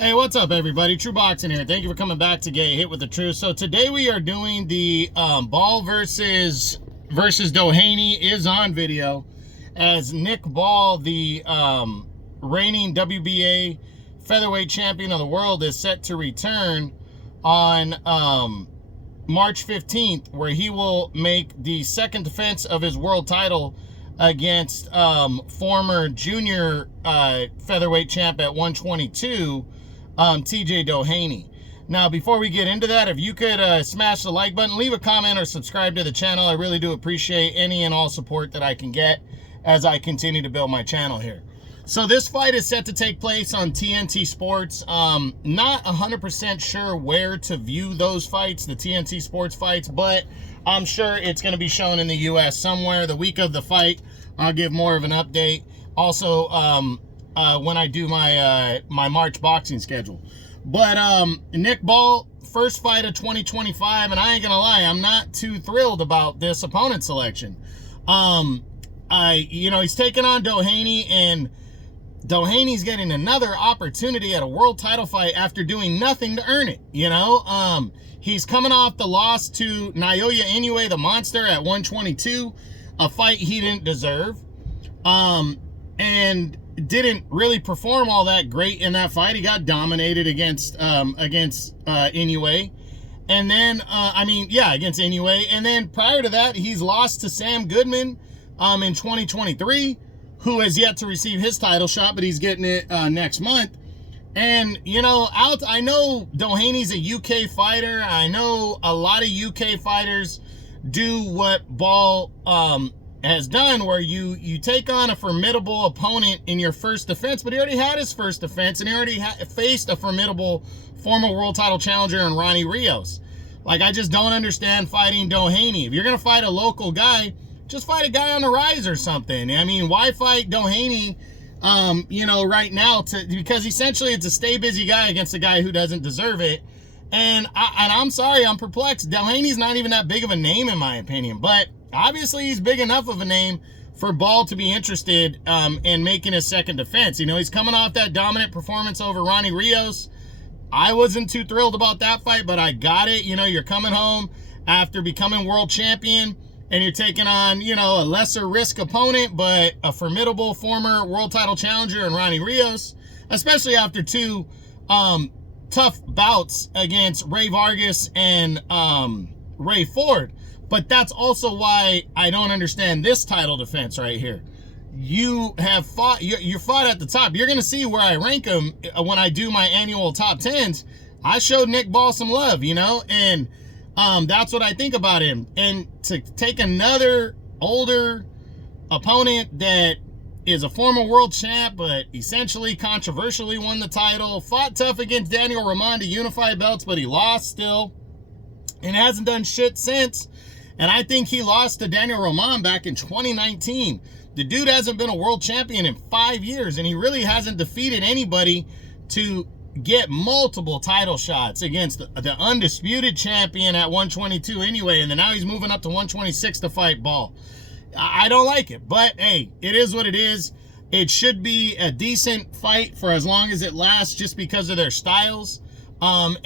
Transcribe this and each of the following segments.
Hey, what's up, everybody? True Boxing here. Thank you for coming back to Get Hit with the Truth. So today we are doing the Ball versus Doheny Is On video, as Nick Ball, the reigning WBA featherweight champion of the world, is set to return on March 15th, where he will make the second defense of his world title against former junior featherweight champ at 122, TJ Doheny. Now, before we get into that, if you could smash the like button, leave a comment, or subscribe to the channel. I really do appreciate any and all support that I can get as I continue to build my channel here. So this fight is set to take place on TNT Sports. Not 100% sure where to view those fights, the TNT Sports fights, but I'm sure it's going to be shown in the US somewhere. The week of the fight, I'll give more of an update. Also, when I do my my March boxing schedule. But Nick Ball, first fight of 2025, and I ain't gonna lie, I'm not too thrilled about this opponent selection. He's taking on Doheny, and Doheny's getting another opportunity at a world title fight after doing nothing to earn it. He's coming off the loss to Naoya Inoue, the monster, at 122, a fight he didn't deserve, and didn't really perform all that great in that fight. He got dominated against Inoue, and then against Inoue, and then prior to that, he's lost to Sam Goodman in 2023, who has yet to receive his title shot, but he's getting it next month. And, I know Doheny's a UK fighter. I know a lot of UK fighters do what Ball has done, where you take on a formidable opponent in your first defense, but he already had his first defense, and he already faced a formidable former world title challenger in Ronnie Rios. Like, I just don't understand fighting Doheny. If you're going to fight a local guy, just fight a guy on the rise or something. I mean, why fight Doheny, right now? Because essentially it's a stay busy guy against a guy who doesn't deserve it. And I'm sorry, I'm perplexed. Doheny's not even that big of a name, in my opinion, but obviously he's big enough of a name for Ball to be interested in making his second defense. He's coming off that dominant performance over Ronnie Rios. I wasn't too thrilled about that fight, but I got it. You're coming home after becoming world champion, and you're taking on, a lesser risk opponent, but a formidable former world title challenger in Ronnie Rios, especially after two tough bouts against Ray Vargas and Ray Ford. But that's also why I don't understand this title defense right here. You have fought, you fought at the top. You're going to see where I rank him when I do my annual top 10s. I showed Nick Ball some love, and that's what I think about him. And to take another older opponent that is a former world champ, but essentially controversially won the title, fought tough against Daniel Roman to unify belts, but he lost still, and hasn't done shit since. And I think he lost to Daniel Roman back in 2019. The dude hasn't been a world champion in 5 years, and he really hasn't defeated anybody to get multiple title shots against the undisputed champion at 122 anyway, and then now he's moving up to 126 to fight Ball. I don't like it, but hey, it is what it is. It should be a decent fight for as long as it lasts, just because of their styles. I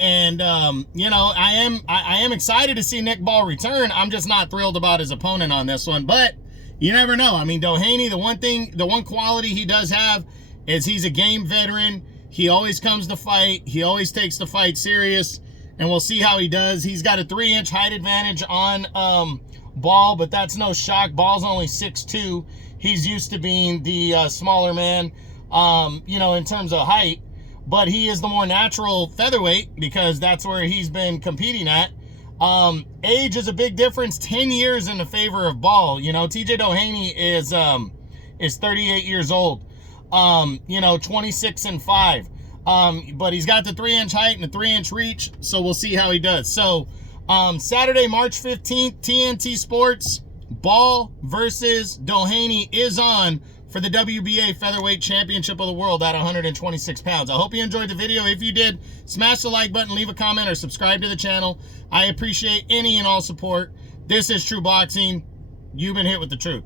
am excited to see Nick Ball return. I'm just not thrilled about his opponent on this one, but you never know. I mean, Doheny, the one quality he does have is he's a game veteran. He always comes to fight. He always takes the fight serious, and we'll see how he does. He's got a 3-inch height advantage on Ball, but that's no shock. Ball's only 6'2". He's used to being the smaller man, in terms of height. But he is the more natural featherweight, because that's where he's been competing at. Age is a big difference, 10 years in the favor of Ball. TJ Doheny is 38 years old, 26 and 5. But he's got the 3-inch height and the 3-inch reach, so we'll see how he does. So Saturday, March 15th, TNT Sports, Ball versus Doheny is on for the WBA Featherweight Championship of the World at 126 pounds. I hope you enjoyed the video. If you did, smash the like button, leave a comment, or subscribe to the channel. I appreciate any and all support. This is True Boxing. You've been hit with the truth.